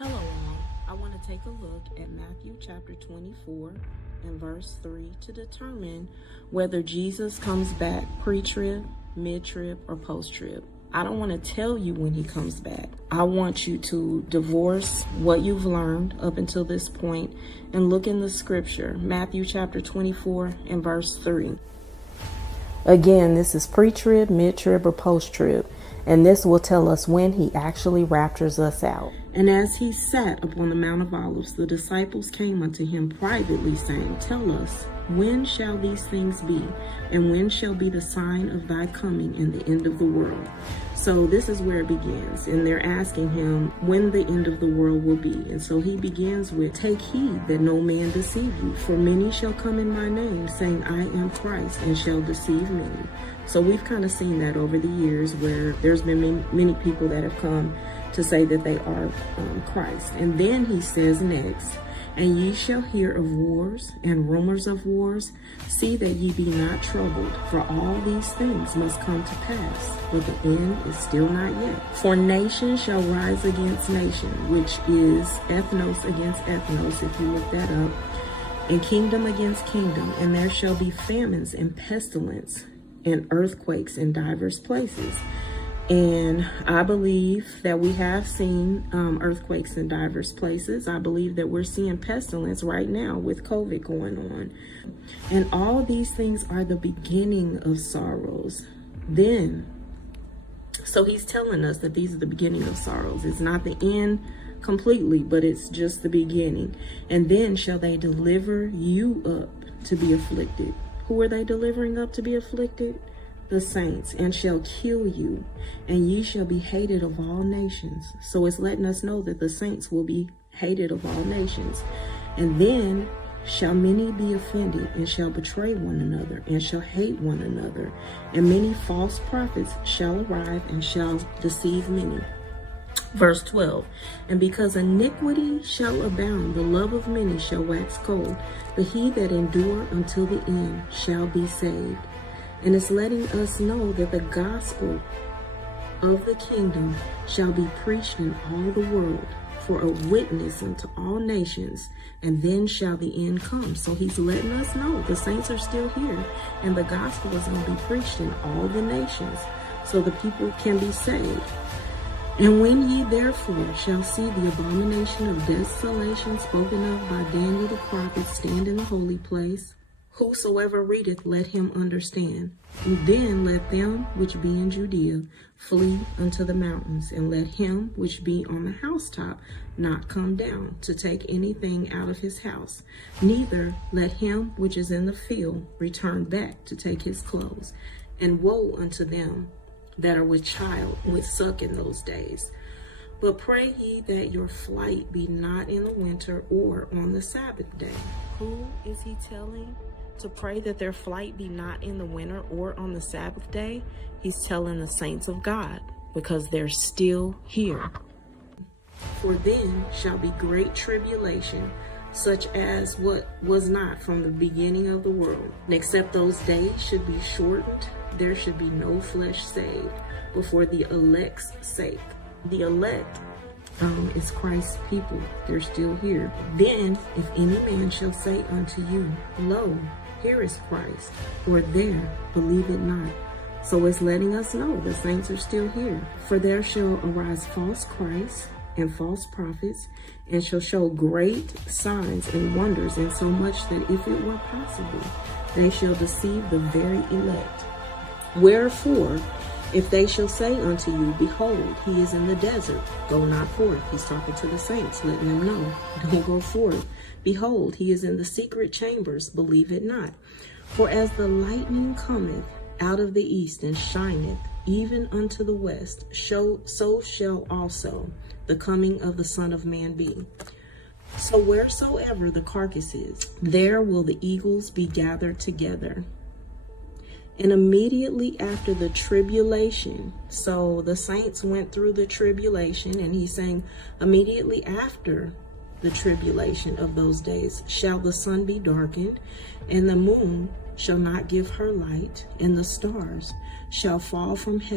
Hello all, I want to take a look at Matthew chapter 24 and verse 3 to determine whether Jesus comes back pre-trib, mid-trib, or post-trib. I don't want to tell you when he comes back. I want you to divorce what you've learned up until this point and look in the scripture, Matthew chapter 24 and verse 3. Again, this is pre-trib, mid-trib, or post-trib. And this will tell us when he actually raptures us out. And as he sat upon the Mount of Olives, the disciples came unto him privately, saying, Tell us, when shall these things be? And when shall be the sign of thy coming and the end of the world? So this is where it begins. And they're asking him when the end of the world will be. And so he begins with, Take heed that no man deceive you. For many shall come in my name, saying, I am Christ, and shall deceive many. So we've kind of seen that over the years where there's been many people that have come to say that they are Christ. And then he says next, And ye shall hear of wars and rumors of wars. See that ye be not troubled, for all these things must come to pass, but the end is still not yet. For nation shall rise against nation, which is ethnos against ethnos, if you look that up, and kingdom against kingdom, and there shall be famines and pestilence and earthquakes in diverse places. And I believe that we have seen earthquakes in diverse places. I believe that we're seeing pestilence right now with COVID going on. And all these things are the beginning of sorrows. So he's telling us that these are the beginning of sorrows. It's not the end completely, but it's just the beginning. And then shall they deliver you up to be afflicted. Who are they delivering up to be afflicted? The saints, and shall kill you, and ye shall be hated of all nations. So it's letting us know that the saints will be hated of all nations. And then shall many be offended, and shall betray one another, and shall hate one another. And many false prophets shall arise, and shall deceive many. Verse 12, And because iniquity shall abound, the love of many shall wax cold, but he that endure until the end shall be saved. And it's letting us know that the gospel of the kingdom shall be preached in all the world for a witness unto all nations, and then shall the end come. So he's letting us know the saints are still here, and the gospel is going to be preached in all the nations so the people can be saved. And when ye therefore shall see the abomination of desolation spoken of by Daniel the prophet stand in the holy place, whosoever readeth, let him understand. And then let them which be in Judea flee unto the mountains, and let him which be on the housetop not come down to take anything out of his house. Neither let him which is in the field return back to take his clothes. And woe unto them that are with child, with suck in those days. But pray ye that your flight be not in the winter or on the Sabbath day. Who is he telling to pray that their flight be not in the winter or on the Sabbath day? He's telling the saints of God, because they're still here. For then shall be great tribulation, such as what was not from the beginning of the world. And except those days should be shortened, there should be no flesh saved, but for the elect's sake. The elect is Christ's people. They're still here. Then if any man shall say unto you, Lo, here is Christ, or there, believe it not. So it's letting us know the saints are still here. For there shall arise false Christs and false prophets, and shall show great signs and wonders, and so much that if it were possible, they shall deceive the very elect. Wherefore, if they shall say unto you, Behold, he is in the desert, go not forth. He's talking to the saints, letting them know, don't go forth. Behold, he is in the secret chambers, believe it not. For as the lightning cometh out of the east and shineth even unto the west, so shall also the coming of the Son of Man be. So wheresoever the carcass is, there will the eagles be gathered together. And immediately after the tribulation, so the saints went through the tribulation, and he's saying immediately after the tribulation of those days shall the sun be darkened, and the moon shall not give her light, and the stars shall fall from heaven.